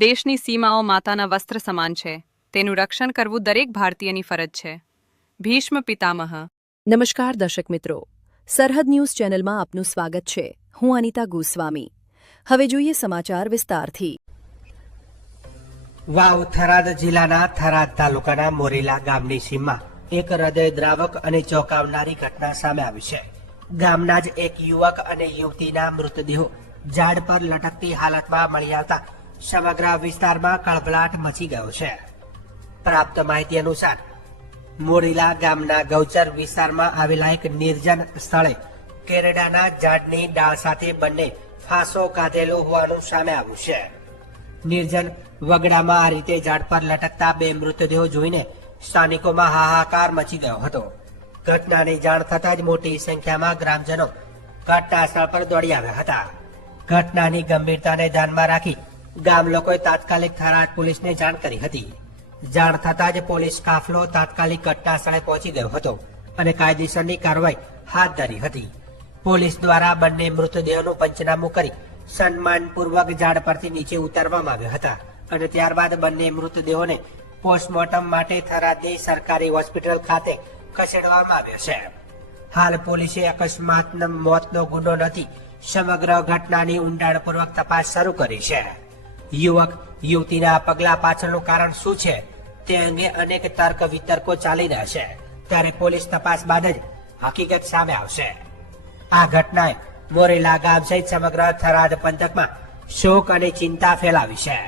દેશની સીમાઓ માતાના વસ્ત્ર સમાન છે. તેનું રક્ષણ કરવું દરેક ભારતીયની ફરજ છે. ભીષ્મ પિતામહ. નમસ્કાર દર્શક મિત્રો, સરહદ ન્યૂઝ ચેનલમાં આપનું સ્વાગત છે. હું અનિતા ગોસ્વામી. હવે જોઈએ સમાચાર વિસ્તારથી. વાવ થરાદ જિલ્લાના થરાદ તાલુકાના મોરેલા ગામની સીમમાં એક હૃદયદ્રાવક અને ચોંકાવનારી ઘટના સામે આવી છે. ગામના જ એક યુવક અને યુવતીના મૃતદેહો ઝાડ પર લટકતી હાલતમાં મળી આવતા સમગ્ર વિસ્તારમાં કળભળાટ મચી ગયો છે. પ્રાપ્ત માહિતી અનુસાર મોરેલા ગામના ગૌચર વિસ્તારમાં આવેલા એક નિર્જન સ્થળે કેરડાના ઝાડની ડાળ સાથે બંને ફાંસો કાઢેલો હોવાનું સામે આવ્યું છે. નિર્જન વગડામાં આ રીતે ઝાડ પર લટકતા બે મૃતદેહો જોઈને સ્થાનિકોમાં હાહાકાર મચી ગયો હતો. ઘટનાની જાણ થતાં જ મોટી સંખ્યામાં ગ્રામજનો ઘટના સ્થળ પર દોડી આવ્યા હતા. ઘટનાની ગંભીરતાને ધ્યાનમાં રાખી ગામ લોકોએ તાત્કાલિક થરાદ પોલીસને જાણ કરી હતી. જાણ થતાં જ પોલીસ કાફલો તાત્કાલિક ઘટના સ્થળે પહોંચી ગયો હતો અને કાયદેસરની કાર્યવાહી હાથ ધરી હતી. પોલીસ દ્વારા બંને મૃતદેહોનું પંચનામું કરી સન્માનપૂર્વક ઝાડ પરથી નીચે ઉતારવામાં આવ્યા હતા અને ત્યારબાદ બંને મૃતદેહોને પોસ્ટમોર્ટમ માટે થરાદની સરકારી હોસ્પિટલ ખાતે ખસેડવામાં આવ્યો છે. હાલ પોલીસે અકસ્માતના મોતનો ગુનો નથી સમગ્ર ઘટનાની ઊંડાણપૂર્વક તપાસ શરૂ કરી છે. યુવક યુવતીના પગલા પાછળનું કારણ શું છે તે અંગે અનેક તર્ક વિતર્કો ચાલી રહ્યા છે, ત્યારે પોલીસ તપાસ બાદ જ હકીકત સામે આવશે. આ ઘટનાએ મોરેલા ગામ સહિત સમગ્ર થરાદ પંથકમાં શોક અને ચિંતા ફેલાવી છે.